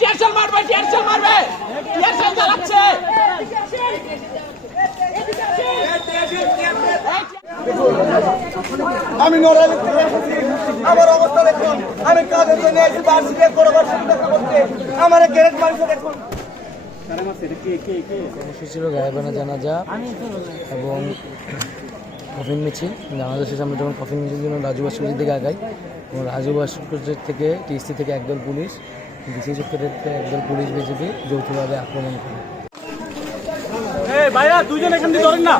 Tear shell মারবে, tear shell মারবে, tear shell চালাচ্ছে। আমি নড়াইল থেকে এসেছি, আমার অবস্থা দেখুন। আমি কাজের জন্য এসে বার্ষিকে করবার সুবিধা করতে আমার গ্যারেজ মারিতে দেখুন। কর্মসূচি ছিল গায়েবানা জানাজা এবং কফিন মিছিল। জানাজা শেষে আমরা যখন কফিন মিছিল জন্য রাজু ভাস্কর্যের দিকে আগাই এবং রাজু ভাস্কর্যের থেকে টিএসসি থেকে একদল পুলিশ, ডিসি সেক্রেটারি থেকে একদল পুলিশ বিজেপি যৌথভাবে আক্রমণ করে। ভাইয়া দুজন এখান থেকে ধরেন না।